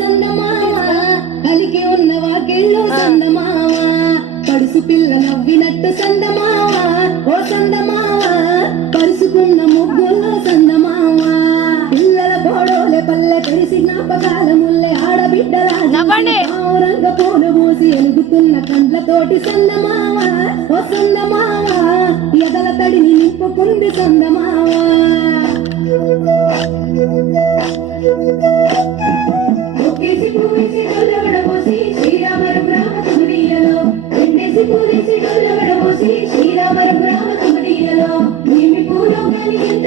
సందమావ కలికి ఉన్న వాకిళ్ళు సందమావ పడుసు పిల్ల నవ్వినట్టు సందమావ ఓ సందమావ పరుసుకున్న ముగ్గుల్లో సందమావ పిల్లల గోడోలే పల్లె తెరిసి జ్ఞాపకాల ముల్లె ఆడబిడ్డలా రంగ పూలు మూసి ఎలుగుతున్న కండ్లతోటి సందమావ ఓ సందమావ ఎదల తడిని నింపుకుంది సందమావ ఒకేసి పూవేసి డొల్లవడబోసి శ్రీరామరం గ్రామ తుమడియలో రెండేసి పూలేసి డొల్లవడబోసి శ్రీరామరం గ్రామ తుమడియలో ఏమి పూలో గాని ఎంత